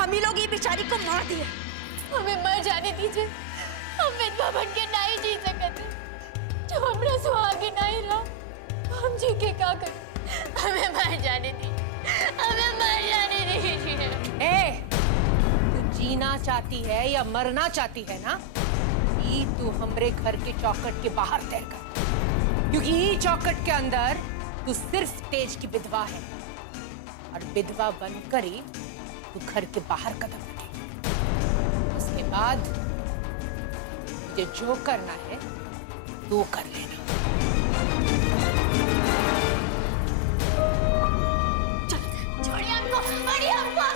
हम ही लोग ये बेचारी को मार दिए। हमें मर जाने दीजिए, हम विधवा बन के नहीं जी सकते। जब हमरा सुहागे नहीं रहा तो हम जी के क्या करें? हमें मर जाने दीजिए, हमें मर जाने दीजिए। ए, तू जीना चाहती है या मरना चाहती है ना? ये तू हमरे घर के चौखट के बाहर तय कर, क्योंकि ये चौखट के अंदर तू सिर्फ तेज की विधवा है और विधवा बनकर ही तू घर के बाहर कदम रखेगी। उसके बाद तुझे जो करना है तू कर लेना। छोड़िए हमको, छोड़िए हमको,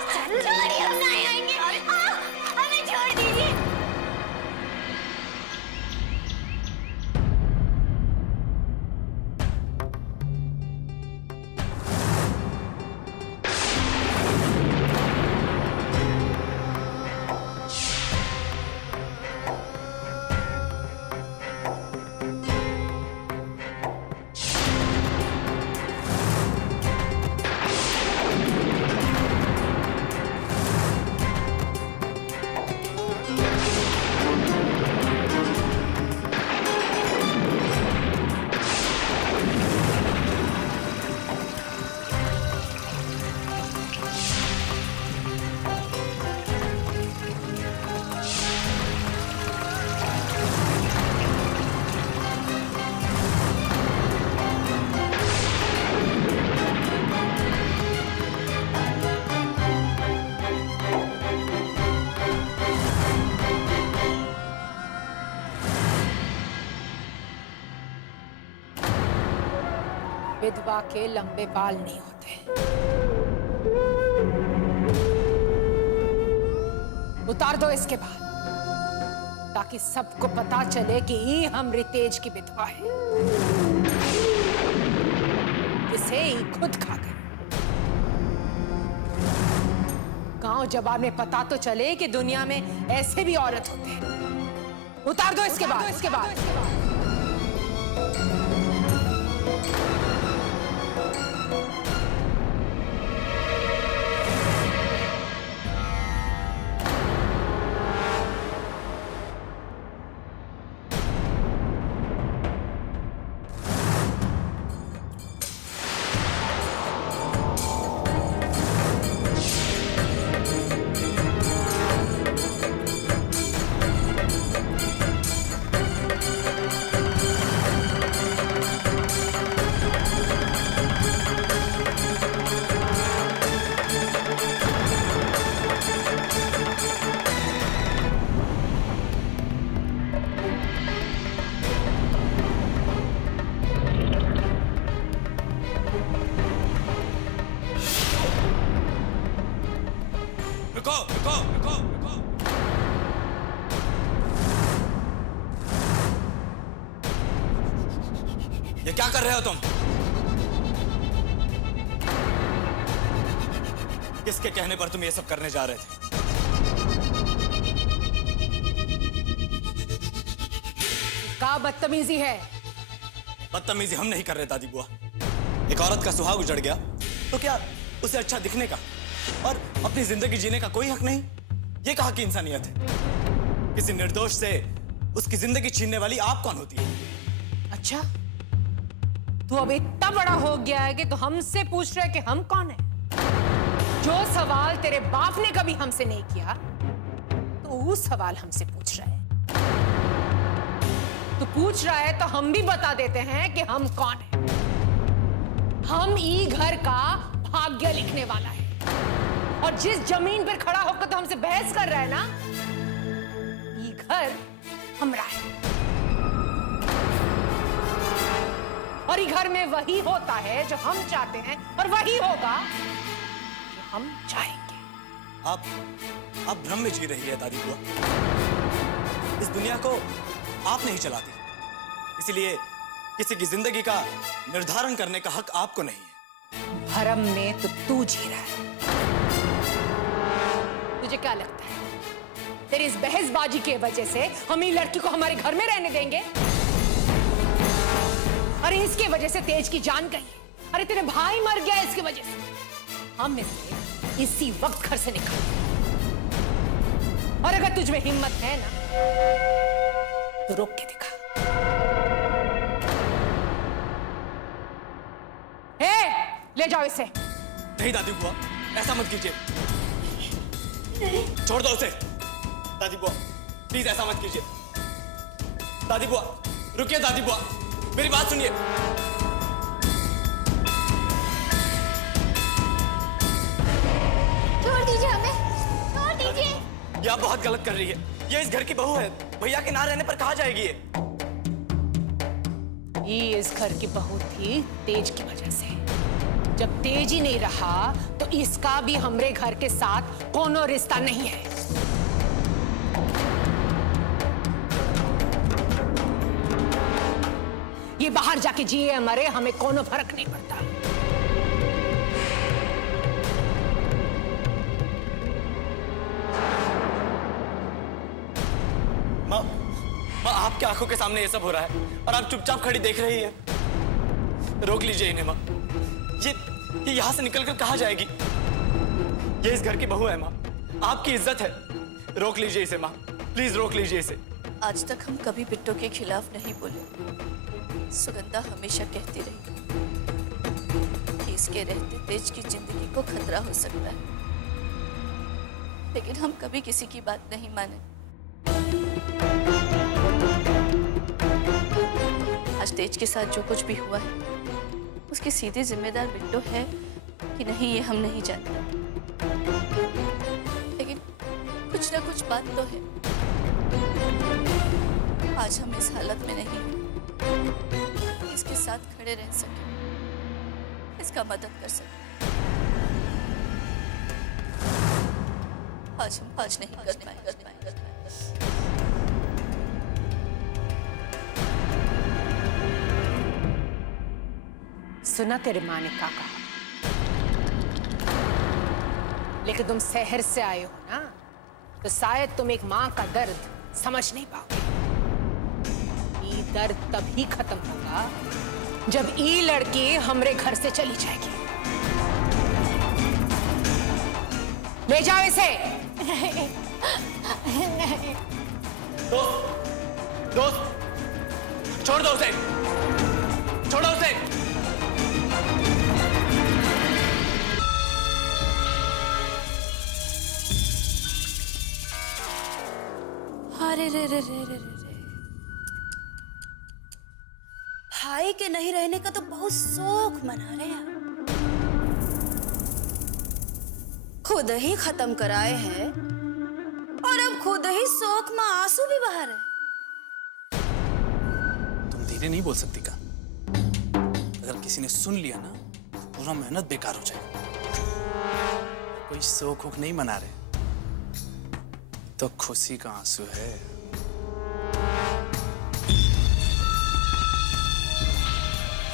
छोड़िए, हम नहीं आएंगे। हमें छोड़ दीजिए। विधवा के लंबे बाल नहीं होते। उतार दो इसके बाल, ताकि सबको पता चले कि ये हम रितेज की विधवा है, जिसे ये खुद खा गई। गांव जबान में पता तो चले कि दुनिया में ऐसे भी औरत होते हैं। उतार दो इसके बाल, इसके बाल। रुको रुको रुको रुको। ये क्या कर रहे हो तुम? किसके कहने पर तुम ये सब करने जा रहे थे? क्या बदतमीजी है? बदतमीजी हम नहीं कर रहे दादी बुआ। एक औरत का सुहाग उजड़ गया तो क्या उसे अच्छा दिखने का और अपनी जिंदगी जीने का कोई हक नहीं? ये कहाँ की इंसानियत है? किसी निर्दोष से उसकी जिंदगी छीनने वाली आप कौन होती है? अच्छा, तू अब इतना बड़ा हो गया है कि तू हमसे पूछ रहा है कि हम कौन है? जो सवाल तेरे बाप ने कभी हमसे नहीं किया, तो वो सवाल हमसे पूछ रहा है। तू पूछ रहा है तो हम भी बता देते हैं कि हम कौन है। हम ई घर का भाग्य लिखने वाला है, और जिस जमीन पर खड़ा होकर तो हमसे बहस कर रहा है ना, ये घर हमरा है। और ये घर में वही होता है जो हम चाहते हैं, और वही होगा जो हम चाहेंगे। आप भ्रम में जी रही है दादी बुआ। इस दुनिया को आप नहीं चलाती, इसलिए किसी की जिंदगी का निर्धारण करने का हक आपको नहीं है। भरम में तो तू जी रहा है। तुझे क्या लगता है तेरी इस बहसबाजी की वजह से हम ये लड़की को हमारे घर में रहने देंगे? अरे इसके वजह से तेज की जान गई। अरे तेरे भाई मर गया इसकी वजह से। हम इसे इसी वक्त घर से निकाल। और अगर तुझ में हिम्मत है ना तो रोक के दिखा। ले जाओ इसे। नहीं दादी बुआ, ऐसा मत कीजिए। छोड़ दो उसे। दादी बुआ प्लीज ऐसा मत कीजिए। दादी बुआ रुकिए। दादी बुआ मेरी बात सुनिए। छोड़ दीजिए हमें, छोड़ दीजिए। ये आप बहुत गलत कर रही है। ये इस घर की बहू है। भैया के ना रहने पर कहाँ जाएगी ये इस घर की बहू थी तेज की वजह से। जब तेज ही नहीं रहा तो इसका भी हमरे घर के साथ कोनो रिश्ता नहीं है। ये बाहर जाके जिए या मरे हमें कोनो फर्क नहीं पड़ता। माँ, आपकी आंखों के सामने ये सब हो रहा है और आप चुपचाप खड़ी देख रही है। रोक लीजिए इन्हें माँ। ये यहाँ से निकलकर कहाँ जाएगी? ये इस घर की बहू है माँ, आपकी इज्जत है। रोक लीजिए इसे माँ, प्लीज रोक लीजिए इसे। आज तक हम कभी बिट्टू के खिलाफ नहीं बोले। सुगंधा हमेशा कहती रही कि इसके रहते तेज की जिंदगी को खतरा हो सकता है, लेकिन हम कभी किसी की बात नहीं माने। आज तेज के साथ जो कुछ भी हुआ है उसकी सीधी जिम्मेदार बिट्टू है कि नहीं ये हम नहीं जानते, लेकिन कुछ ना कुछ बात तो है। आज हम इस हालत में नहीं हैं इसके साथ खड़े रह सके, इसका मदद कर सके। आज नहीं कर पाए। सुना तेरे माँ ने क्या कहा, लेकिन तुम शहर से आए हो ना, तो शायद तुम एक माँ का दर्द समझ नहीं पाओगे। ये दर्द तभी खत्म होगा जब ये लड़की हमरे घर से चली जाएगी। ले जाओ इसे। दोस्त छोड़ दो उसे, छोड़ो उसे। अरे रे रे रे रे रे रे, भाई के नहीं रहने का तो बहुत शौक मना रहे हैं। खुद ही खत्म कराए हैं और अब खुद ही शौक में आंसू भी बहा रहे। तुम धीरे नहीं बोल सकती का? अगर किसी ने सुन लिया ना तो पूरा मेहनत बेकार हो जाएगी। कोई शौक नहीं मना रहे तो खुशी का आंसू है।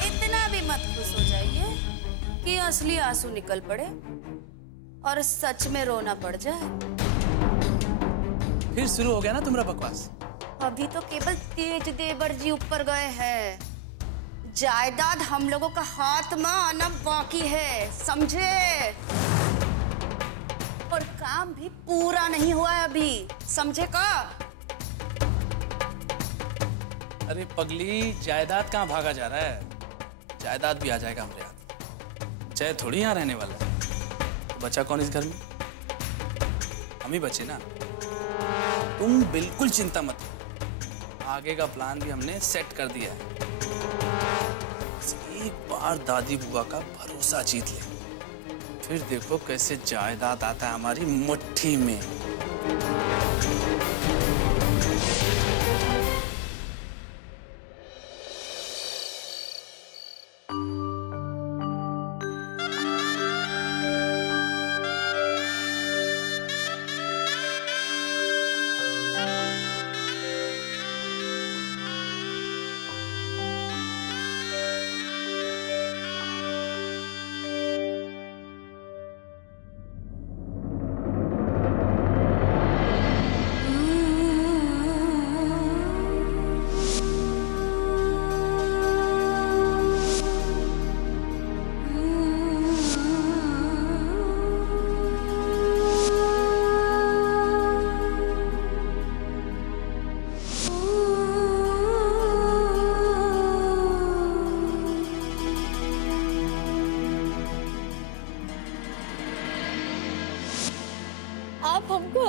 इतना भी मत खुश हो जाइए कि असली आंसू निकल पड़े और सच में रोना पड़ जाए। फिर शुरू हो गया ना तुम्हारा बकवास। अभी तो केवल तेज देवर जी ऊपर गए हैं, जायदाद हम लोगों का हाथ में आना बाकी है, समझे? और काम भी पूरा नहीं हुआ है अभी, समझे का? अरे पगली, जायदाद कहाँ भागा जा रहा है? जायदाद भी आ जाएगा हमारे हाथ। जय थोड़ी यहाँ रहने वाला है। तो बचा कौन इस घर में? हम ही बचे ना। तुम बिल्कुल चिंता मत करो, आगे का प्लान भी हमने सेट कर दिया है। बस एक बार दादी बुआ का भरोसा जीत ले, फिर देखो कैसे जायदाद आता है हमारी मुट्ठी में।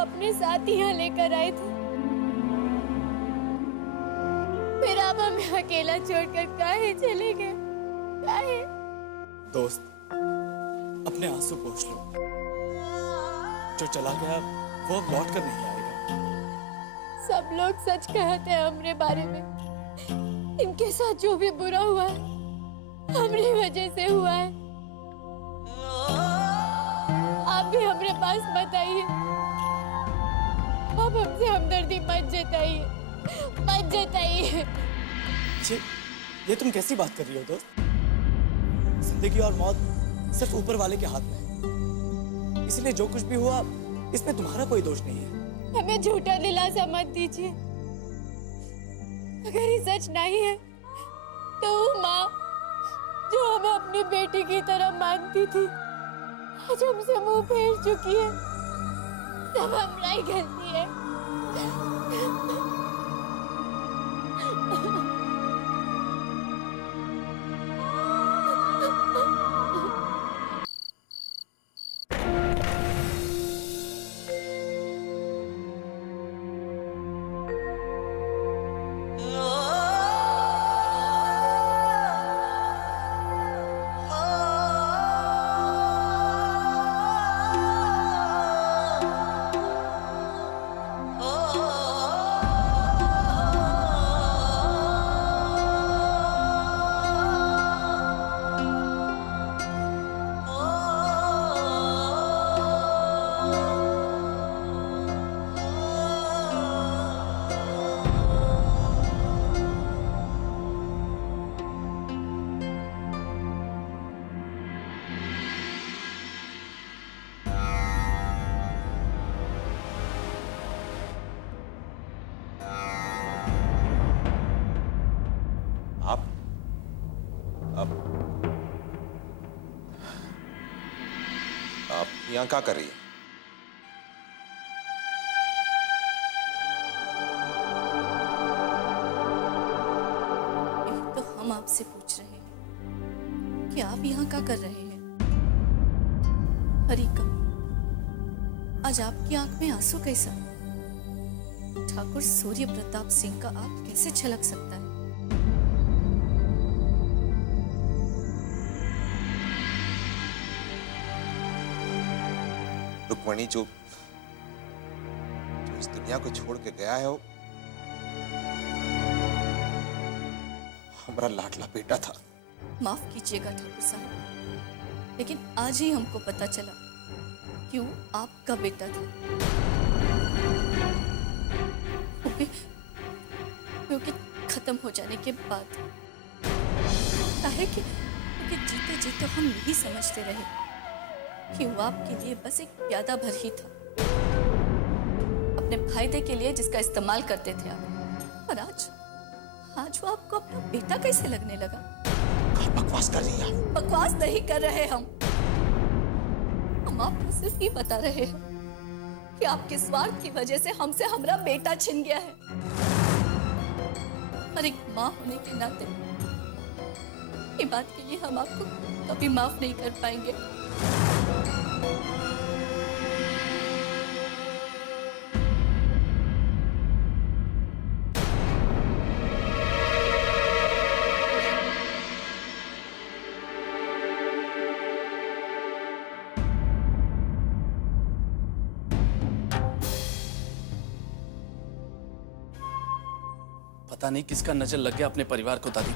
अपने साथ यहाँ लेकर आए थे, फिर आप हमें अकेला छोड़कर काहे चले गए? काहे? दोस्त, अपने आंसू पोंछ लो। जो चला गया वो अब लौट कर नहीं आएगा। सब लोग सच कहते हैं हमरे बारे में। इनके साथ जो भी बुरा हुआ है हमरी वजह से हुआ है। आप भी हमरे पास मत आइए। आप हमसे हमदर्दी मत जताइए, मत जताइए। ये तुम कैसी बात कर रही हो दोस्त? जिंदगी और मौत सिर्फ ऊपर वाले के हाथ में है, इसलिए जो कुछ भी हुआ इसमें तुम्हारा कोई दोष नहीं है। हमें झूठा दिलासा मत दीजिए। अगर ये सच नहीं है तो वो माँ जो हमें अपनी बेटी की तरह मानती थी आज हमसे मुंह फेर चुकी है। सब हमारी ही गलती है। आप यहाँ क्या कर रही है? तो हम आपसे पूछ रहे हैं कि आप यहाँ क्या कर रहे हैं? हरिकम, आज आपकी आंख में आंसू कैसा? ठाकुर सूर्य प्रताप सिंह का आंख कैसे छलक सकता है? रुक्मणी जो इस दुनिया को छोड़ के गया है वो हमारा लाडला बेटा था। माफ कीजिएगा ठाकुर साहब, लेकिन आज ही हमको पता चला कि वो आपका बेटा था। क्योंकि खत्म हो जाने के बाद काहे कि जीते जी तो हम यही समझते रहे कि वो आपके लिए बस एक प्यादा भर ही था, अपने फायदे के लिए जिसका इस्तेमाल करते थे आप। और आज वो आपको अपना बेटा कैसे लगने लगा? बकवास कर रही हैं आप। बकवास नहीं कर रहे हम आपको सिर्फ ये बता रहे हैं कि आपके स्वार्थ की वजह से हमसे हमारा बेटा छिन गया है। और एक माँ होने के नाते ये बात के लिए हम आपको कभी माफ नहीं कर पाएंगे। पता नहीं किसका नजर लग गया अपने परिवार को दादी।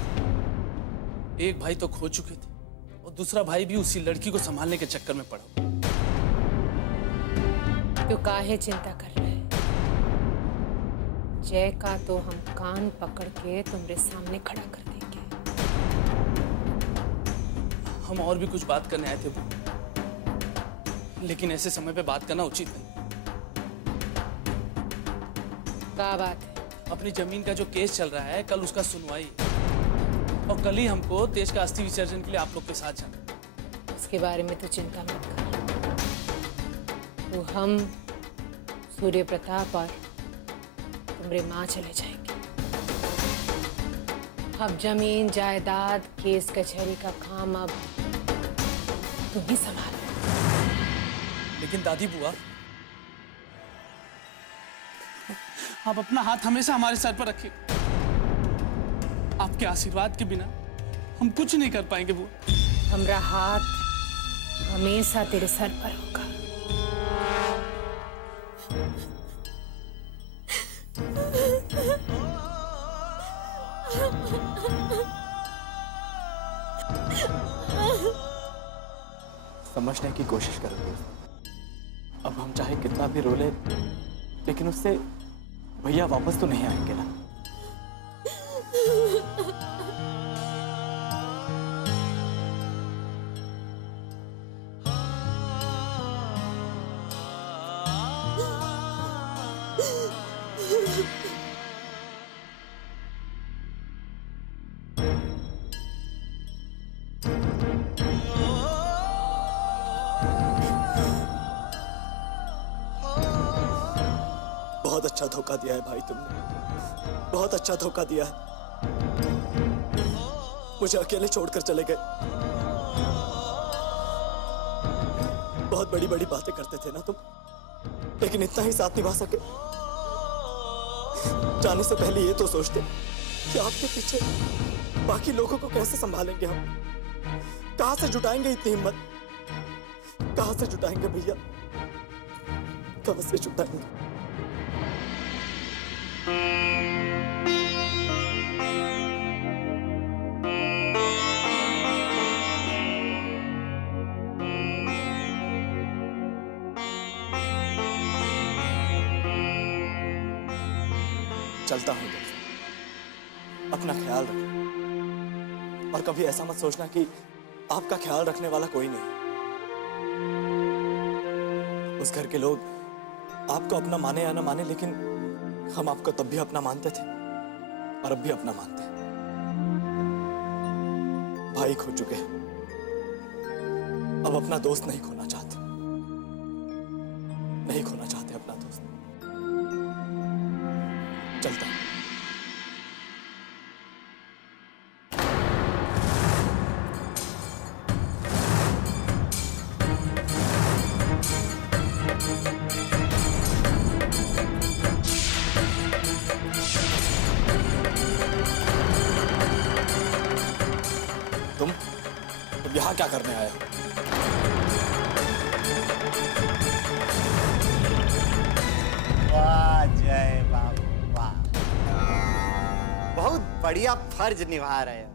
एक भाई तो खो चुके थे और दूसरा भाई भी उसी लड़की को संभालने के चक्कर में पड़ा। तो काहे चिंता कर रहे हैं? जय का तो हम कान पकड़ के तुम्हारे सामने खड़ा कर देंगे। हम और भी कुछ बात करने आए थे वो, लेकिन ऐसे समय पे बात करना उचित नहीं। क्या बात है? अपनी जमीन का जो केस चल रहा है, कल उसका सुनवाई, और कल ही हमको तेज का अस्थि विसर्जन के लिए आप लोग के साथ जाना। इसके बारे में तो चिंता मत कर। तो हम सूर्य प्रताप और तुम्हारे माँ चले जाएंगे। अब जमीन जायदाद केस कचहरी का काम अब तुम ही संभालो। लेकिन दादी बुआ, आप अपना हाथ हमेशा हमारे सर पर रखिए। आपके आशीर्वाद के बिना हम कुछ नहीं कर पाएंगे बुआ। हमरा हाथ हमेशा तेरे सर पर होगा। समझने की कोशिश करोगे। अब हम चाहे कितना भी रो ले, लेकिन उससे भैया वापस तो नहीं आएंगे ना। बहुत अच्छा धोखा दिया है भाई तुमने, बहुत अच्छा धोखा दिया है। मुझे अकेले छोड़कर चले गए। बहुत बड़ी बड़ी बातें करते थे ना तुम, लेकिन इतना ही साथ निभा सके। जाने से पहले ये तो सोचते कि आपके पीछे बाकी लोगों को कैसे संभालेंगे हम। कहां से जुटाएंगे इतनी हिम्मत, कहां से जुटाएंगे भैया, कहां से जुटाएंगे। चलता हूं दोस्त, अपना ख्याल रखो। और कभी ऐसा मत सोचना कि आपका ख्याल रखने वाला कोई नहीं। उस घर के लोग आपको अपना माने या ना माने, लेकिन हम आपको तब भी अपना मानते थे और अब भी अपना मानते हैं। भाई खो चुके हैं, अब अपना दोस्त नहीं खोना चाहते, नहीं खोना चाहते अपना दोस्त। चलता हूं। तुम यहाँ क्या करने आए हो? वाह जय बाबू वाह, बहुत बढ़िया फर्ज निभा रहे हो।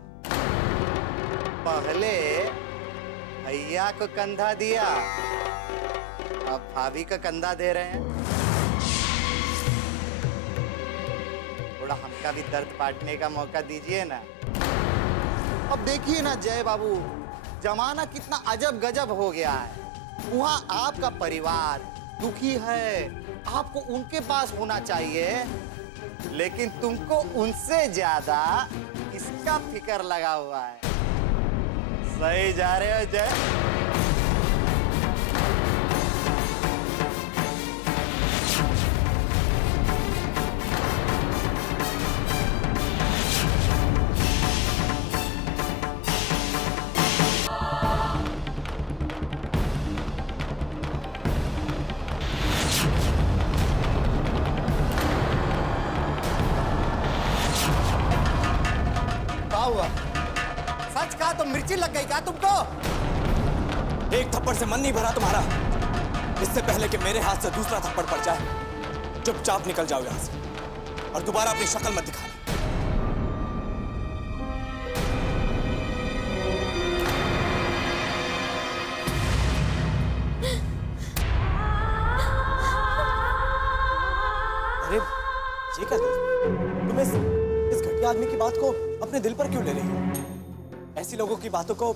पहले भैया को कंधा दिया, अब भाभी का कंधा दे रहे हैं। थोड़ा हमका भी दर्द बांटने का मौका दीजिए ना। अब देखिए ना जय बाबू, जमाना कितना अजब गजब हो गया है। वहाँ आपका परिवार दुखी है, आपको उनके पास होना चाहिए, लेकिन तुमको उनसे ज्यादा इसका फिक्र लगा हुआ है। सही जा रहे हो जय? हुआ? सच कहा तो मिर्ची लग गई क्या तुमको? एक थप्पड़ से मन नहीं भरा तुम्हारा? इससे पहले कि मेरे हाथ से दूसरा थप्पड़ पड़ जाए, चुपचाप निकल जाओ यहां से और दोबारा अपनी शक्ल मत दिखाना। अरे ये क्या दोस्त, तुम इस घटिया आदमी की बात को अपने दिल पर क्यों ले रही हो? ऐसी लोगों की बातों को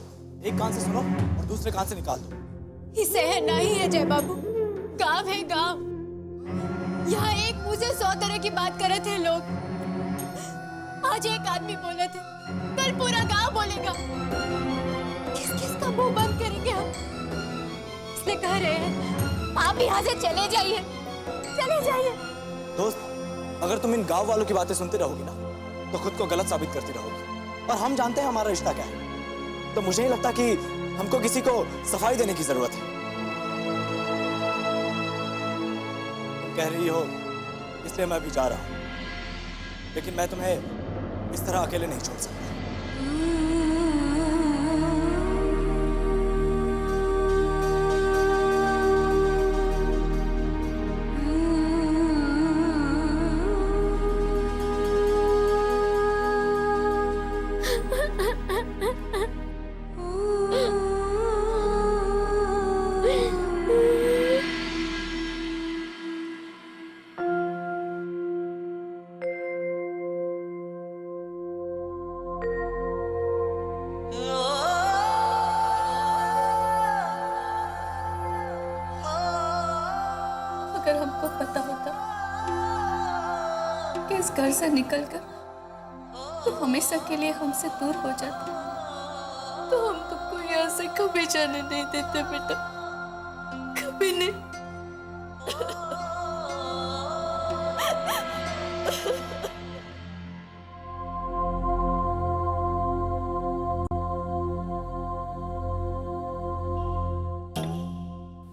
एक कान से सुनो और दूसरे कान से निकाल दो। ये शहर नहीं है जय बाबू, गांव है गांव। यहाँ एक मुंह से 100 तरह की बात कर रहे थे लोग। आज एक आदमी बोले थे, कल पूरा गांव बोलेगा। किस किस का मुंह बंद करेंगे हम? इसलिए कह रहे हैं आप यहाँ से चले जाइए, चले जाइए। दोस्त, अगर तुम इन गांव वालों की बातें सुनते रहोगी ना, तो खुद को गलत साबित करती रहोगी। और हम जानते हैं हमारा रिश्ता क्या है, तो मुझे नहीं लगता कि हमको किसी को सफाई देने की जरूरत है। कह रही हो इस इसलिए मैं अभी जा रहा हूं, लेकिन मैं तुम्हें इस तरह अकेले नहीं छोड़ सकता। अगर हमको पता होता कि इस घर से निकलकर तो हमेशा के लिए हमसे दूर हो जाता, तो हम तुमको यहाँ से कभी जाने नहीं देते बेटा, कभी नहीं।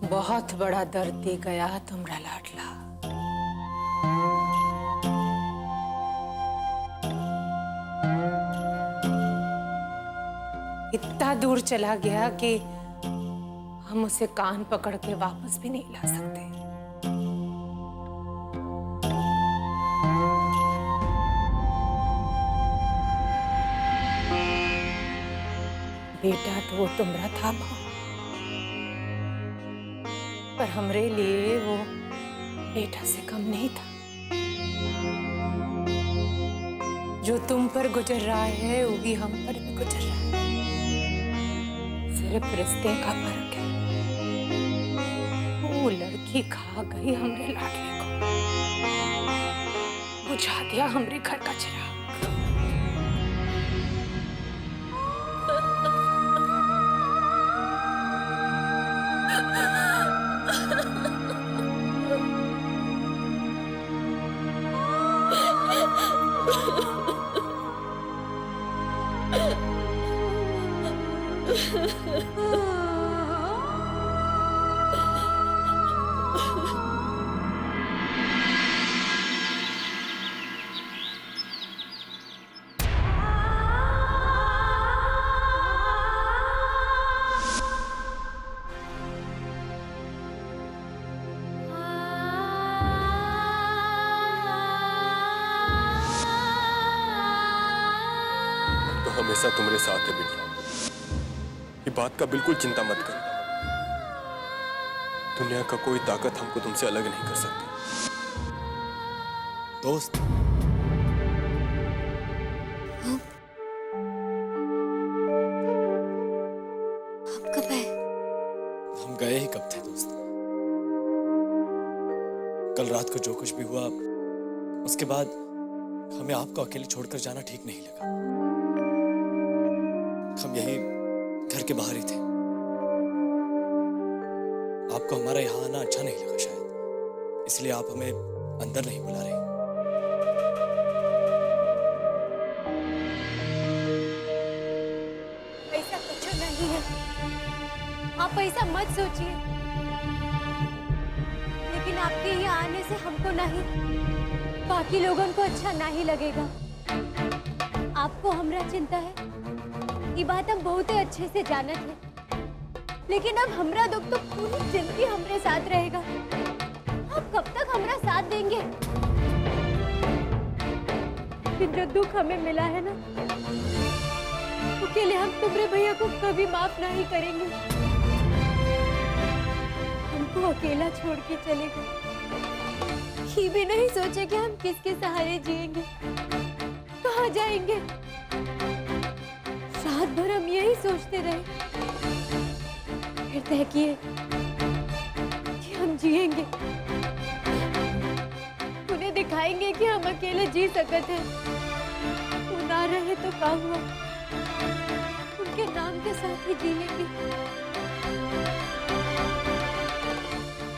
बहुत बड़ा दर्द दे गया तुमरा लाडला। इतना दूर चला गया कि हम उसे कान पकड़ के वापस भी नहीं ला सकते। बेटा तो वो तुमरा था माँ, पर हमरे लिए वो बेटा से कम नहीं था। जो तुम पर गुजर रहा है वही हम पर भी गुजर रहा है, सिर्फ रिश्ते का फर्क है। वो लड़की खा गई हमरे लाडले को, बुझा दिया हमरे घर का चिराग। हमेशा तुम्हारे साथ है बेटा, ये बात का बिल्कुल चिंता मत कर। दुनिया का कोई ताकत हमको तुमसे अलग नहीं कर सकती। दोस्त, आप कब आए? हम गए ही कब थे दोस्त? कल रात को जो कुछ भी हुआ उसके बाद हमें आपको अकेले छोड़कर जाना ठीक नहीं लगा। हम यही घर के बाहर ही थे। आपको हमारा यहाँ आना अच्छा नहीं लगा शायद, इसलिए आप हमें अंदर नहीं बुला रहे। ऐसा कुछ नहीं है, आप ऐसा मत सोचिए। लेकिन आपके यहाँ आने से हमको नहीं, बाकी लोगों को अच्छा नहीं लगेगा। आपको हमरा चिंता है, ये बात हम बहुत ही अच्छे से जानत है। लेकिन अब हमरा दुख तो पूरी जिंदगी हमरे साथ रहेगा। आप कब तक हमरा साथ देंगे? फिर जो दुख हमें मिला है ना, उसके लिए हम तुम्हारे भैया को कभी माफ नहीं करेंगे। हमको अकेला छोड़ के चले गए, ये भी नहीं सोचे कि हम किसके सहारे जिएंगे, कहाँ जाएंगे। रात भर हम यही सोचते रहे, फिर तय किए कि हम जिएंगे, उन्हें दिखाएंगे कि हम अकेले जी सकते हैं। वो ना रहे तो क्या हुआ, उनके नाम के साथ ही जिएंगे।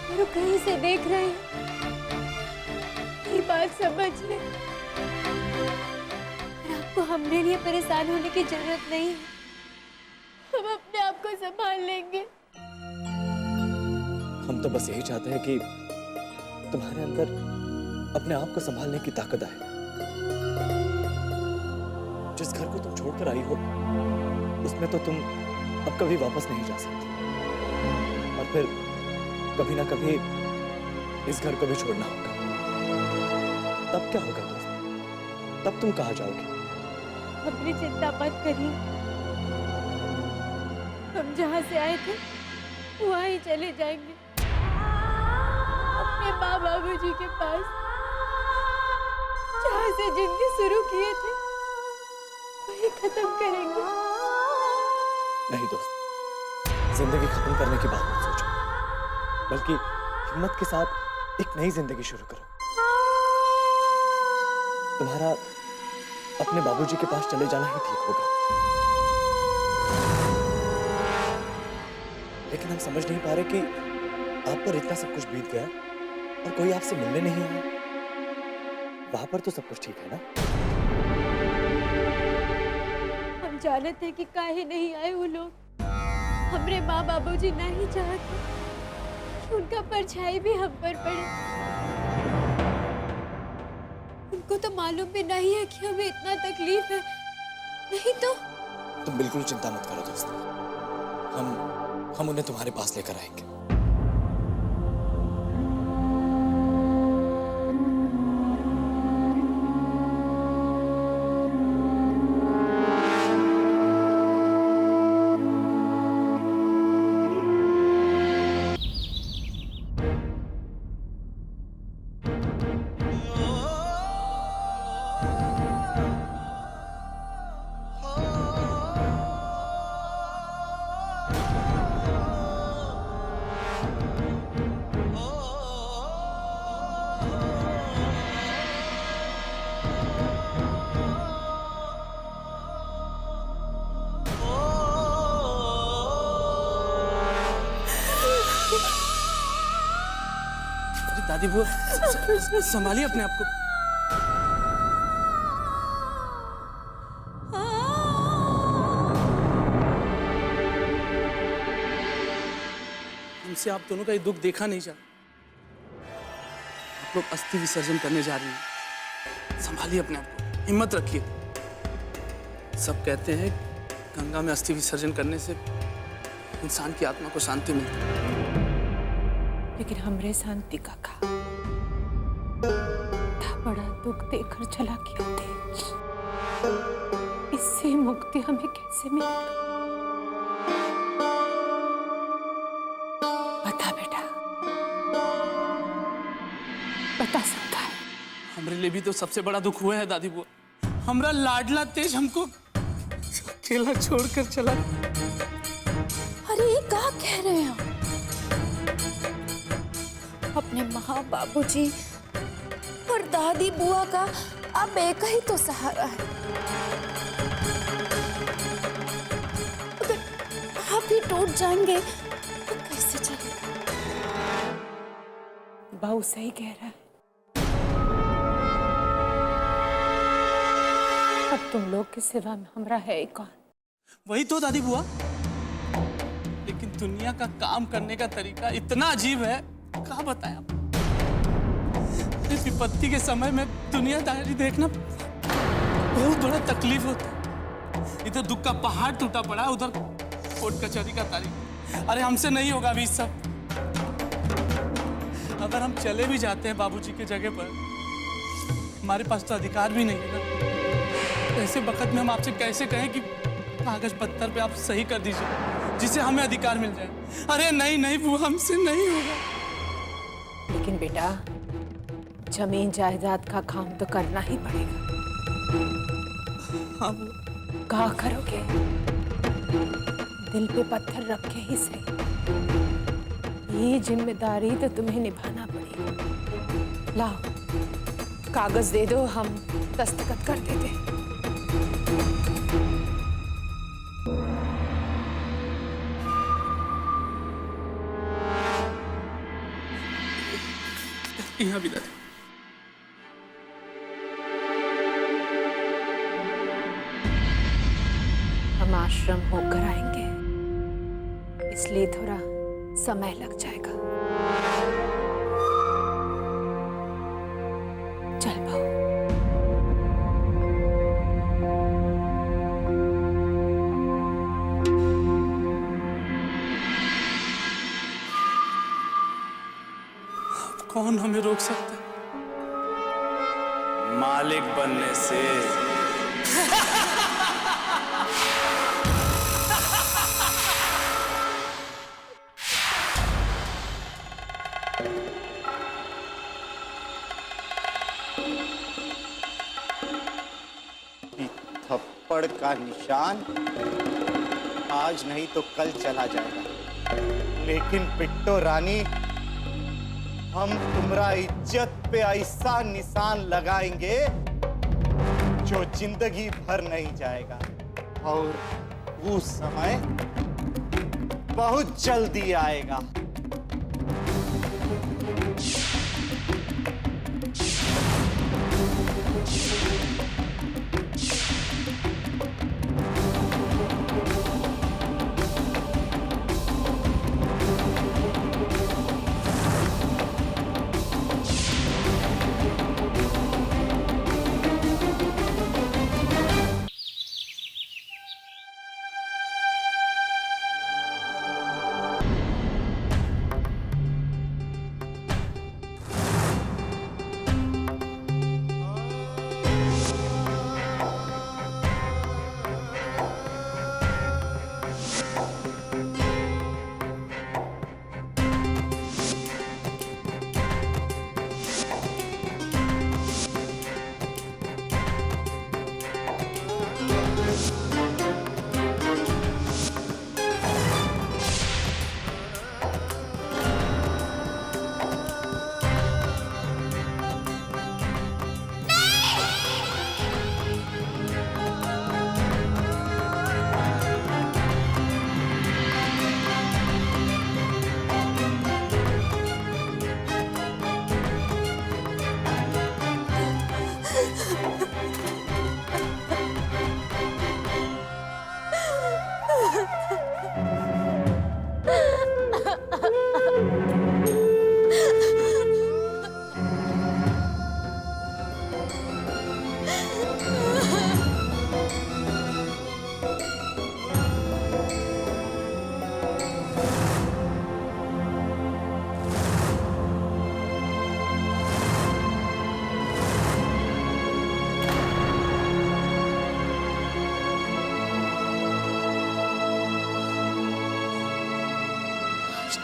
और कहीं से देख रहे हैं, ये बात समझ ले। आपको हमरे लिए परेशान होने की जरूरत नहीं है, हम अपने आप को संभाल लेंगे। हम तो बस यही चाहते हैं कि तुम्हारे अंदर अपने आप को संभालने की ताकत आए। जिस घर को तुम छोड़कर आई हो उसमें तो तुम अब कभी वापस नहीं जा सकती, और फिर कभी ना कभी इस घर को भी छोड़ना होगा। तब क्या होगा दोस्त? तब तुम कहाँ जाओगे? अपनी चिंता मत करिए, हम जहाँ से आए थे वहाँ ही चले जाएंगे, अपने माँ बाबूजी के पास, जहाँ से जिंदगी शुरू किए थे वही खत्म करेंगे। नहीं दोस्त, जिंदगी खत्म करने की बात मत सोचो, बल्कि हिम्मत के साथ एक नई जिंदगी शुरू करो। तुम्हारा अपने बाबूजी के पास चले जाना ही ठीक होगा, लेकिन हम समझ नहीं पा रहे कि आप पर इतना सब कुछ बीत गया और कोई आपसे मिलने नहीं आया। वहां पर तो सब कुछ ठीक है ना? हम जानते हैं कि काहे नहीं आए वो लोग। हमरे माँ बाबूजी नहीं चाहते कि उनका परछाई भी हम पर पड़े। उनको तो मालूम भी नहीं है कि हमें इतना तकलीफ है, नहीं तो। तुम बिल्कुल चिंता मत करो दोस्त, हम उन्हें तुम्हारे पास लेकर आएंगे। दादी बुआ, संभालिए अपने आप को। हमसे आप दोनों का ये दुख देखा नहीं जा। आप लोग अस्थि विसर्जन करने जा रही हैं, संभालिए अपने आप को, हिम्मत रखिए। सब कहते हैं गंगा में अस्थि विसर्जन करने से इंसान की आत्मा को शांति मिलती है, लेकिन हमरे शांति का बड़ा दुख देकर चला गया थे। इससे मुक्ति हमें कैसे मिलेगी? बता बेटा, बता सकता है? हमारे लिए भी तो सबसे बड़ा दुख हुआ है दादी बुआ। हमारा लाडला तेज हमको अकेला छोड़कर चला। अरे ये क्या कह रहे हैं आप? अपने माँ बाबूजी और दादी बुआ का अब एक ही तो सहारा है। अगर आप ही टूट जाएंगे तो कैसे चलेगा? बाबू सही कह रहा है। अब तुम लोग के सिवा में हमरा है ही कौन? वही तो दादी बुआ, लेकिन दुनिया का काम करने का तरीका इतना अजीब है, क्या बताएं आप। इस विपत्ति के समय में दुनियादारी देखना बहुत बड़ा तकलीफ होता है। इधर दुख का पहाड़ टूटा पड़ा है, उधर कोर्ट कचहरी का तारीख। अरे हमसे नहीं होगा अभी सब। अगर हम चले भी जाते हैं बाबूजी के जगह पर, हमारे पास तो अधिकार भी नहीं है ना। ऐसे वक्त में हम आपसे कैसे कहें कि कागज पत्थर पे आप सही कर दीजिए जिससे हमें अधिकार मिल जाए। अरे नहीं नहीं बुआ, हमसे नहीं होगा। लेकिन बेटा, जमीन जायदाद का काम तो करना ही पड़ेगा। हाँ क्या करोगे? दिल पे पत्थर रखे ही सही, ये जिम्मेदारी तो तुम्हें निभाना पड़ेगा। लाओ कागज दे दो, हम दस्तखत कर देते। यहाँ भी दादी। हम आश्रम होकर आएंगे, इसलिए थोड़ा समय लग जाएगा। कौन हमें रोक सकता है मालिक बनने से? थप्पड़ का निशान आज नहीं तो कल चला जाएगा, लेकिन पिट्टो रानी, हम तुम्हारा इज्जत पे ऐसा निशान लगाएंगे जो जिंदगी भर नहीं जाएगा, और वो समय बहुत जल्दी आएगा।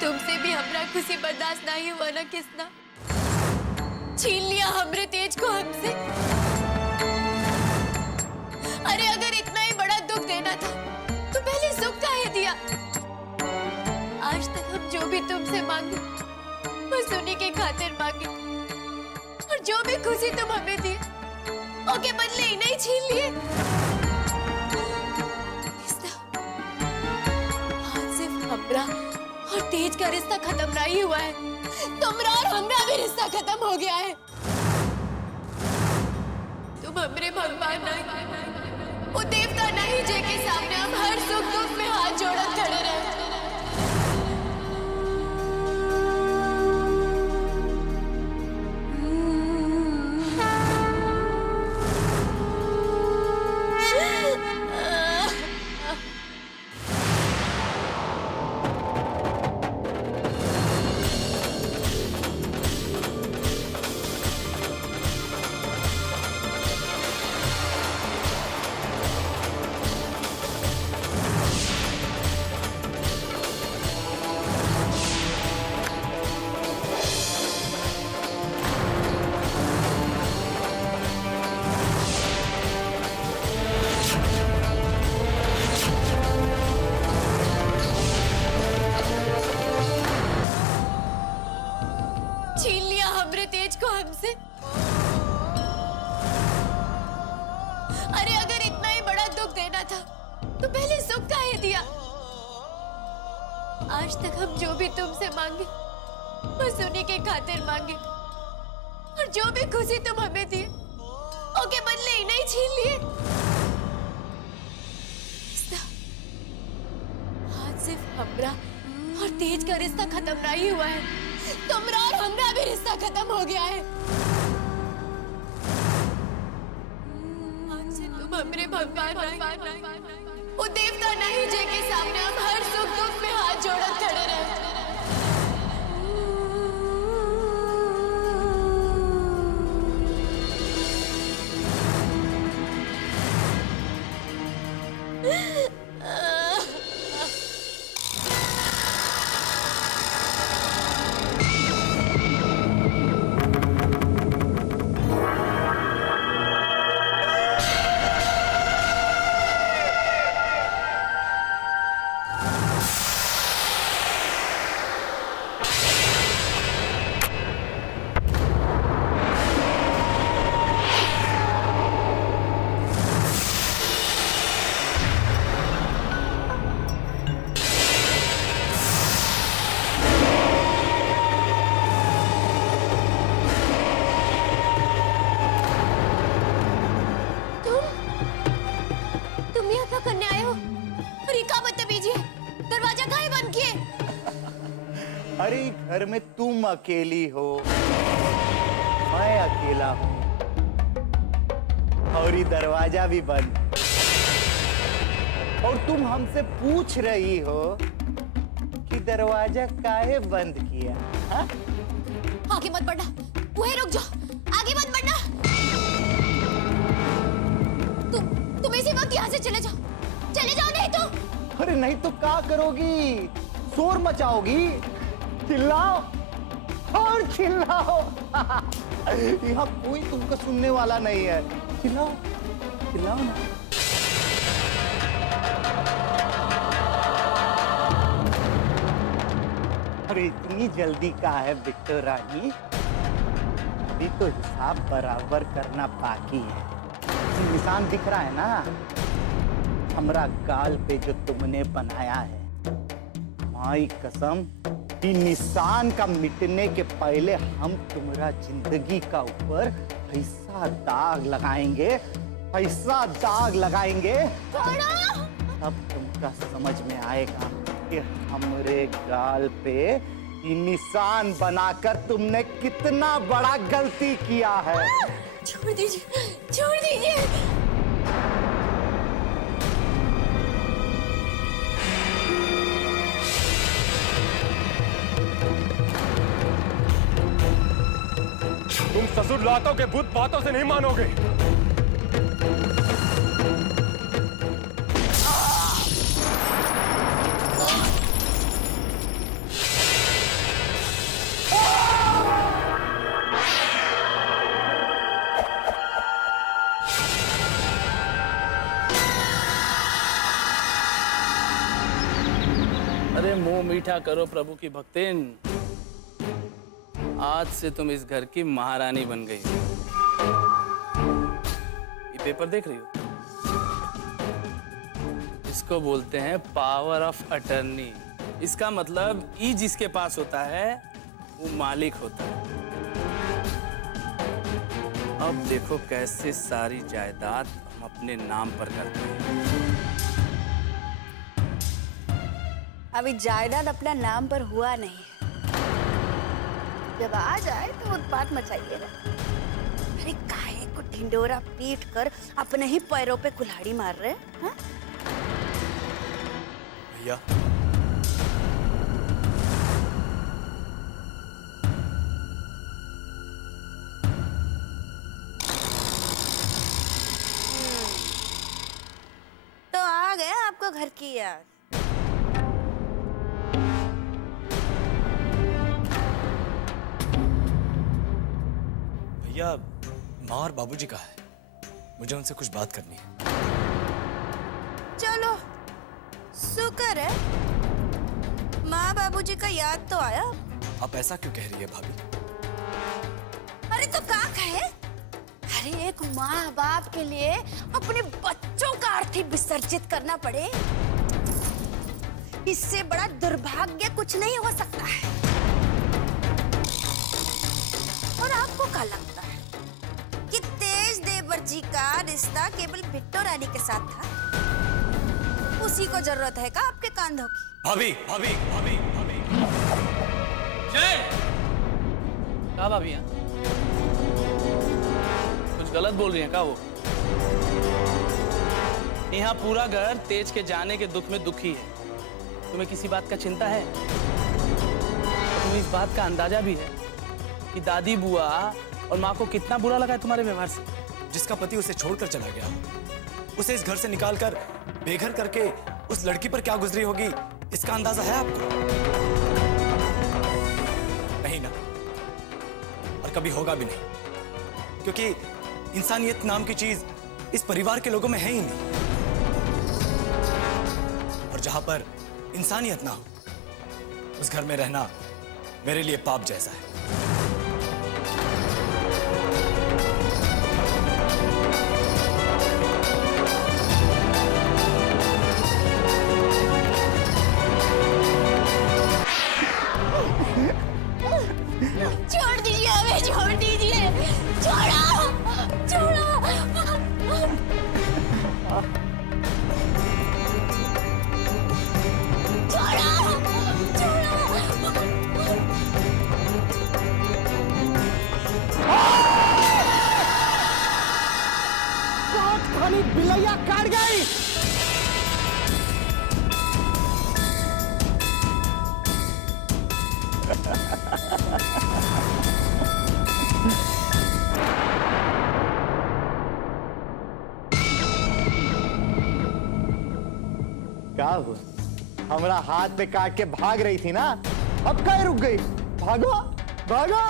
तुमसे भी हमरा खुशी बर्दाश्त नहीं हुआ ना किसना? छीन लिया हमरे तेज को हमसे। अरे अगर इतना ही बड़ा दुख देना था तो पहले सुख काहे दिया? आज तक हम जो भी तुमसे मांगे बस उन्हीं के खातिर मांगे, और जो भी खुशी तुम हमें दिए ओके बदले ही नहीं छीन लिए। आज सिर्फ हमरा और तेज का रिश्ता खत्म नहीं हुआ है, तुमरा और हमरा भी रिश्ता खत्म हो गया है। तुम हमरे भगवान नहीं, वो देवता नहीं जिनके सामने हम हर सुख दुख में हाथ जोड़कर खड़े रहे। छीन लिया हमरे तेज को हमसे। अरे अगर इतना ही बड़ा दुख देना था तो पहले सुख काहे दिया? आज तक हम जो भी तुमसे मांगे बस उन्हीं के खातिर मांगे, और जो भी खुशी तुम हमें दिए ओके बदले ही नहीं छीन लिए। आज सिर्फ हमरा और तेज का रिश्ता खत्म नहीं हुआ है, तुमरा और हमरा भी रिश्ता खत्म हो गया है। आज से तुम हमरे भगवान नहीं, वो देवता नहीं जिनके सामने हम हर सुख दुख में हाथ जोड़कर खड़े रहे। तुम यहाँ क्या करने आए हो? और ये क्या बदतमीजी है? दरवाजा काहे बंद किए? अरे घर में तुम अकेली हो, मैं अकेला हूँ, और ये दरवाजा भी बंद। और तुम हमसे पूछ रही हो कि दरवाजा काहे बंद किया? हा? आगे मत बढ़ना, वहीं रुक जाओ, आगे मत बढ़ना। तुम इसी वक्त यहाँ से चले जाओ नहीं तो। अरे नहीं तो क्या करोगी? शोर मचाओगी, चिल्लाओ और चिल्लाओ। यहाँ कोई तुमको सुनने वाला नहीं है। चिल्लाओ चिल्लाओ ना। अरे इतनी जल्दी का है बिट्टू रानी? अभी तो हिसाब बराबर करना बाकी है। निशान दिख रहा है ना हमरा गाल पे जो तुमने बनाया है? माई कसम, कि निशान का मिटने के पहले हम तुम्हारा जिंदगी का ऊपर ऐसा दाग लगाएंगे, ऐसा दाग लगाएंगे, तब तुमका समझ में आएगा कि हमरे गाल पे ये निशान बनाकर तुमने कितना बड़ा गलती किया है। छोड़ दीजिए, छोड़ दीजिए। तुम ससुर लातों के भूत बातों से नहीं मानोगे। अरे मुंह मीठा करो प्रभु की भक्तिन, आज से तुम इस घर की महारानी बन गई। ये पेपर देख रही हो? इसको बोलते हैं पावर ऑफ अटर्नी। इसका मतलब ई जिसके पास होता है वो मालिक होता है। अब देखो कैसे सारी जायदाद हम अपने नाम पर करते हैं। अभी जायदाद अपना नाम पर हुआ नहीं, जब आ जाए तो उत्पात मचाइए ना। अरे काहे को ढिंडोरा पीट कर अपने ही पैरों पे कुल्हाड़ी मार रहे हैं? भैया तो आ गए आपको घर की याद। भैया माँ और बाबूजी कहाँ है? मुझे उनसे कुछ बात करनी है। चलो शुक्र है माँ बाबूजी का याद तो आया। आप ऐसा क्यों कह रही है भाभी? अरे तो क्या कहे? अरे एक माँ बाप के लिए अपने बच्चों का अर्थी विसर्जित करना पड़े, इससे बड़ा दुर्भाग्य कुछ नहीं हो सकता है। और आपको क्या लगता है कि तेज देवर जी का रिश्ता केवल बिट्टू रानी के साथ था? उसी को जरूरत है का आपके कांधों की? भाभी भाभी भाभी भाभी जय कहा भाभी हैं? कुछ गलत बोल रही हैं क्या वो? यहाँ पूरा घर तेज के जाने के दुख में दुखी है। तुम्हें किसी बात का चिंता है? तुम्हें इस बात का अंदाजा भी है कि दादी बुआ और माँ को कितना बुरा लगा है तुम्हारे व्यवहार से? जिसका पति उसे छोड़कर चला गया, उसे इस घर से निकालकर बेघर करके उस लड़की पर क्या गुजरी होगी, इसका अंदाजा है आपको? नहीं ना, और कभी होगा भी नहीं, क्योंकि इंसानियत नाम की चीज इस परिवार के लोगों में है ही नहीं। और जहां पर इंसानियत ना हो, उस घर में रहना मेरे लिए पाप जैसा है। छोड़ दीजिए हमें, छोड़ दीजिए, छोड़ो, छोड़ो। खाली बिलैया काट गई। क्या हुआ? हमारा हाथ पे काट के भाग रही थी ना, अब कहीं रुक गई? भागो भागो।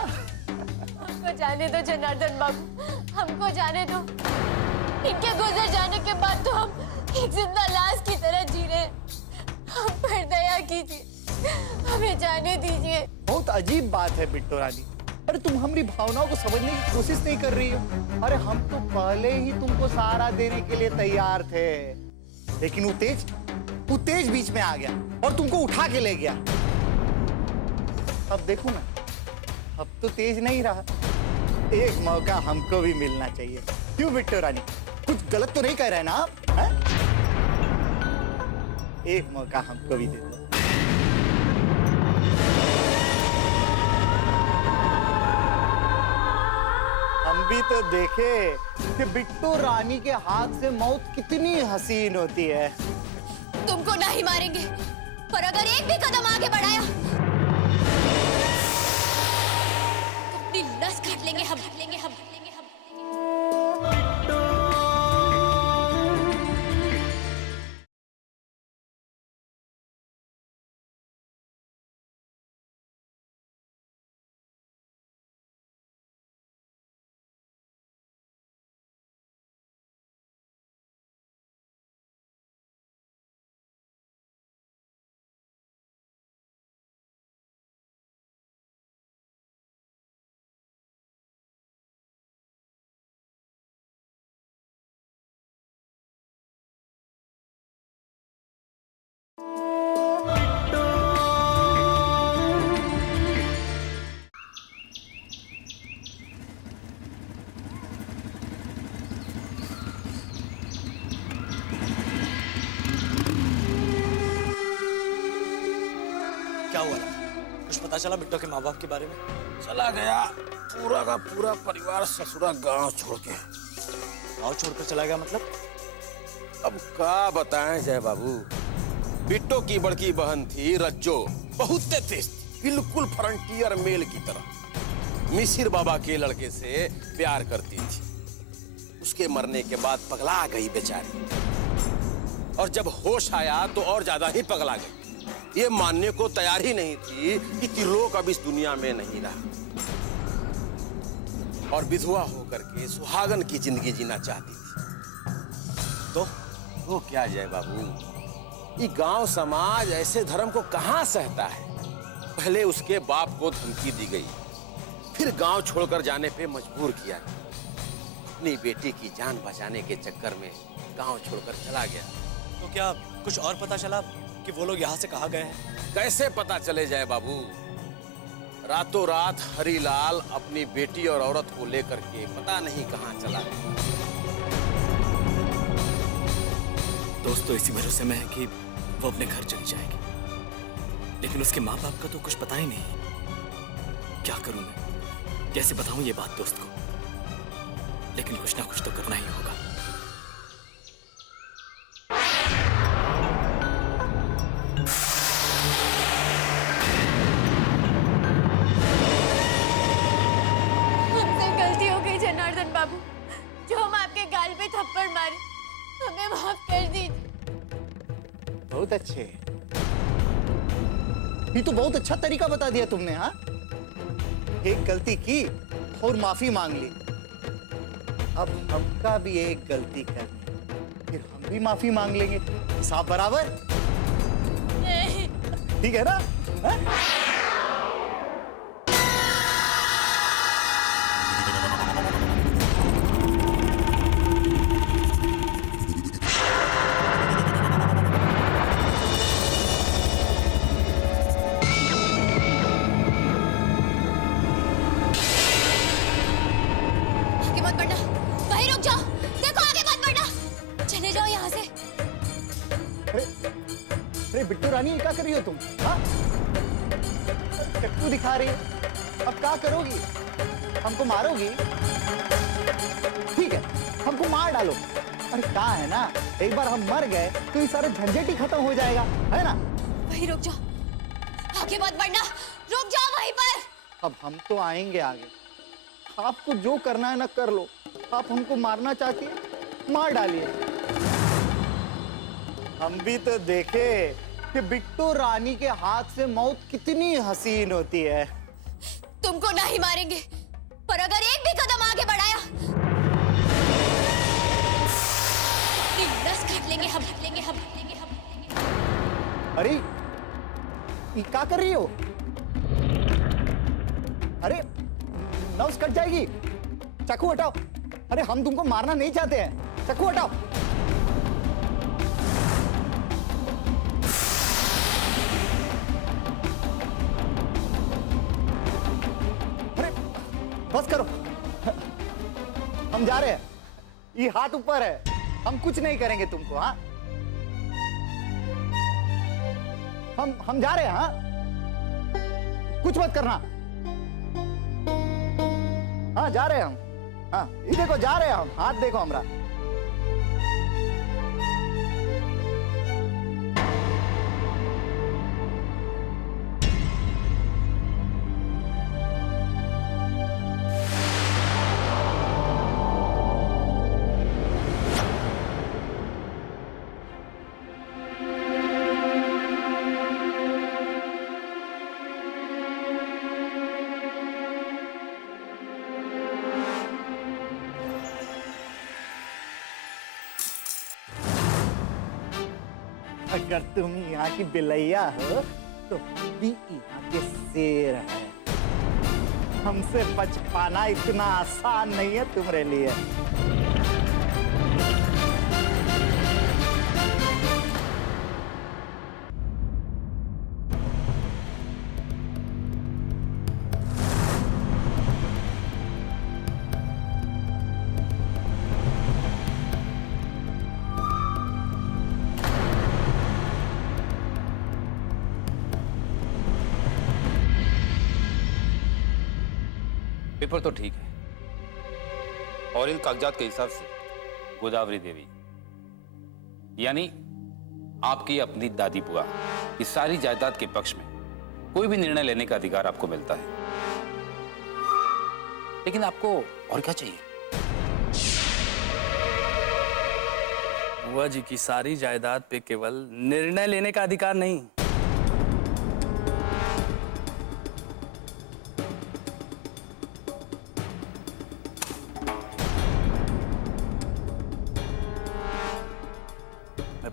हमको जाने दो जनार्दन बाबू, हमको जाने दो। इनके गुजर जाने के बाद तो हम एक जिंदा लाश की तरह जी रहे। हम पर दया कीजिए, हमें जाने दीजिए। बहुत अजीब बात है बिट्टो रानी। अरे तुम हमारी भावनाओं को समझने की कोशिश नहीं कर रही हो। अरे हम तो पहले ही तुमको सहारा देने के लिए तैयार थे, लेकिन वो तेज बीच में आ गया और तुमको उठा के ले गया। अब देखो ना, अब तो तेज नहीं रहा। एक मौका हमको भी मिलना चाहिए। क्यों बिट्टो रानी, कुछ गलत तो नहीं कह रहे ना आप? है? एक मौका हमको भी दे दो। हम भी तो देखे कि बिट्टो रानी के हाथ से मौत कितनी हसीन होती है। तुमको नहीं मारेंगे, पर अगर एक भी कदम आगे बढ़ाया तो अपनी नस काट लेंगे हम। क्या हुआ? कुछ पता चला बिट्टो के माँ बाप के बारे में? चला गया पूरा का पूरा परिवार ससुरा गांव छोड़ के। गाँव छोड़कर चला गया मतलब? अब क्या बताएं जय बाबू। बिट्टो की बड़की बहन थी रज्जो, बहुत तेज, बिल्कुल फ्रंटियर मेल की तरह। मिसिर बाबा के लड़के से प्यार करती थी। उसके मरने के बाद पगला गई बेचारी, और जब होश आया तो और ज्यादा ही पगला गई। ये मानने को तैयार ही नहीं थी कि त्रिलोक अब इस दुनिया में नहीं रहा, और विधवा होकर के सुहागन की जिंदगी जीना चाहती थी। तो क्या जय बाबू, ये गांव समाज ऐसे धर्म को कहां सहता है। पहले उसके बाप को धमकी दी गई, फिर गांव छोड़कर जाने पे मजबूर किया। अपनी बेटी की जान बचाने के चक्कर में गांव छोड़कर चला गया। तो क्या कुछ और पता चला कि वो लोग यहाँ से कहाँ गए हैं? कैसे पता चले जय बाबू। रातों रात हरीलाल अपनी बेटी और औरत को लेकर के पता नहीं कहां चला गया। दोस्तों इसी भरोसे में है कि वो अपने घर चली जाएगी, लेकिन उसके माँ बाप का तो कुछ पता ही नहीं। क्या करूं मैं, कैसे बताऊं ये बात दोस्त को? लेकिन कुछ ना कुछ तो करना ही होगा। हमसे गलती हो गई जनार्दन बाबू, जो हम आपके गाल पे थप्पड़ मारे। हमें कर दीजिए। बहुत अच्छे। ये तो बहुत अच्छा तरीका बता दिया तुमने। हाँ, एक गलती की और माफी मांग ली। अब हमका भी एक गलती करनी, फिर हम भी माफी मांग लेंगे। हिसाब बराबर। नहीं, ठीक है ना? हाँ? आगे मत बढ़ना, भाई रुक जाओ, देखो आगे मत बढ़ना, चले जाओ यहाँ से। अरे बिट्टू रानी, ये क्या कर रही हो तुम? हाँ, चक्कू दिखा रही है। अब क्या करोगी? हमको मारोगी? ठीक है, हमको मार डालो। अरे क्या है ना, एक बार हम मर गए तो ये सारे झंझट ही खत्म हो जाएगा, है ना? भाई रुक जाओ, आगे मत बढ़ना, रुक जाओ वहीं पर। अब हम तो आएंगे आगे। आपको जो करना है ना कर लो। आप हमको मारना चाहती है, मार डालिए। हम भी तो देखे कि बिट्टू रानी के हाथ से मौत कितनी हसीन होती है। तुमको नहीं मारेंगे, पर अगर एक भी कदम आगे बढ़ाया, अपनी नस काट लेंगे हम, अरे ये क्या कर रही हो? अरे नस कट जाएगी। चाकू हटाओ। अरे हम तुमको मारना नहीं चाहते हैं, चाकू हटाओ। अरे बस करो, हम जा रहे हैं। ये हाथ ऊपर है, हम कुछ नहीं करेंगे तुमको। हाँ, हम जा रहे हैं। हाँ, कुछ मत करना। हाँ, जा रहे हैं हम। हाँ, ये देखो जा रहे हैं हम। हाथ देखो हमरा। अगर तुम यहाँ की बिलैया हो तो हम भी यहाँ के शेर हैं। हमसे बच पाना इतना आसान नहीं है तुम्हारे लिए। पेपर तो ठीक है, और इन कागजात के हिसाब से गोदावरी देवी यानी आपकी अपनी दादी बुआ की सारी जायदाद के पक्ष में कोई भी निर्णय लेने का अधिकार आपको मिलता है। लेकिन आपको और क्या चाहिए? बुआ जी की सारी जायदाद पे केवल निर्णय लेने का अधिकार नहीं,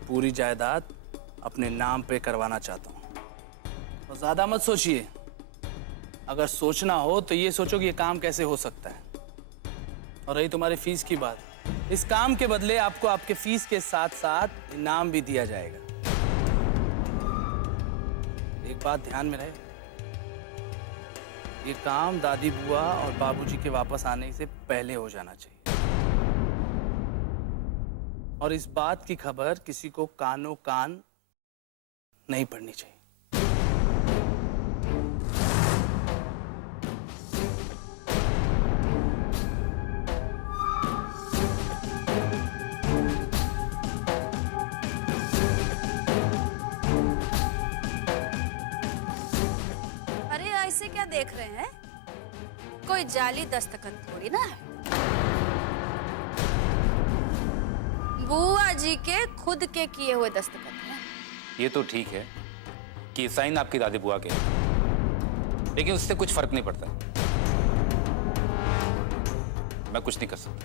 पूरी जायदाद अपने नाम पे करवाना चाहता हूं। और ज्यादा मत सोचिए, अगर सोचना हो तो ये सोचो कि ये काम कैसे हो सकता है। और रही तुम्हारी फीस की बात, इस काम के बदले आपको आपके फीस के साथ साथ इनाम भी दिया जाएगा। एक बात ध्यान में रहे, ये काम दादी बुआ और बाबूजी के वापस आने से पहले हो जाना चाहिए। और इस बात की खबर किसी को कानों कान नहीं पड़नी चाहिए। अरे ऐसे क्या देख रहे हैं? कोई जाली दस्तखत थोड़ी ना है। बुआ जी के खुद के किए हुए दस्तखत हैं। ये तो ठीक है कि साइन आपकी दादी बुआ के हैं, लेकिन उससे कुछ फर्क नहीं पड़ता। मैं कुछ नहीं कर सकता।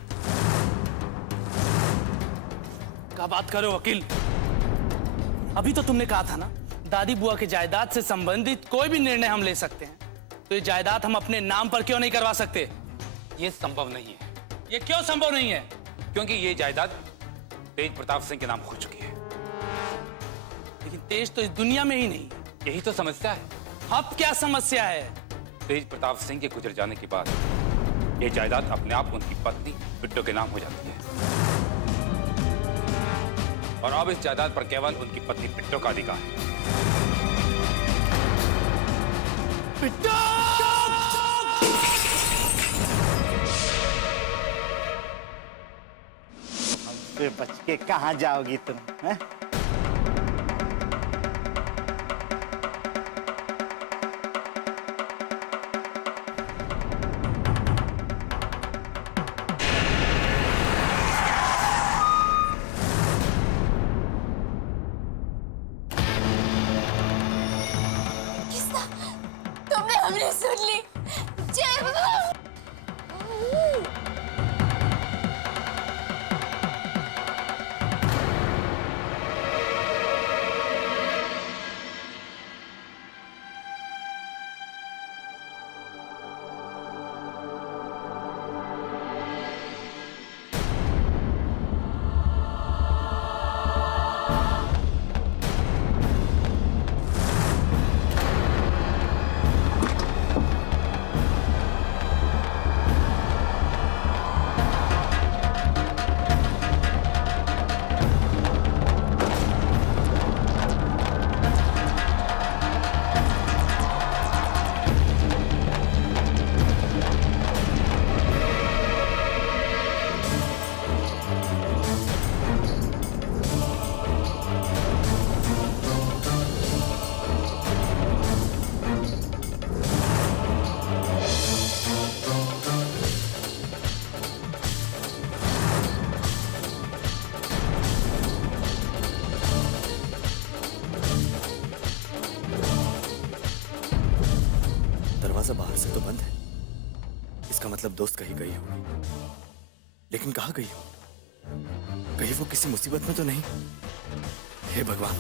क्या बात कर रहे हो वकील? अभी तो तुमने कहा था ना दादी बुआ के जायदाद से संबंधित कोई भी निर्णय हम ले सकते हैं, तो ये जायदाद हम अपने नाम पर क्यों नहीं करवा सकते? ये संभव नहीं है। ये क्यों संभव नहीं है? क्योंकि ये जायदाद तेज प्रताप सिंह के नाम हो चुकी है। लेकिन तेज तो इस दुनिया में ही नहीं। यही तो समस्या है। अब क्या समस्या है? तेज प्रताप सिंह के गुजर जाने के बाद ये जायदाद अपने आप उनकी पत्नी बिट्टो के नाम हो जाती है, और अब इस जायदाद पर केवल उनकी पत्नी बिट्टो का अधिकार है। हमसे बच के कहाँ जाओगी तुम, हैं? किस्सा तुमने हमने सुन ली। जय भगवान। दरवाजा बाहर से तो बंद है, इसका मतलब दोस्त कहीं गई होगी। लेकिन कहाँ गई हो? कहीं वो किसी मुसीबत में तो नहीं? हे भगवान।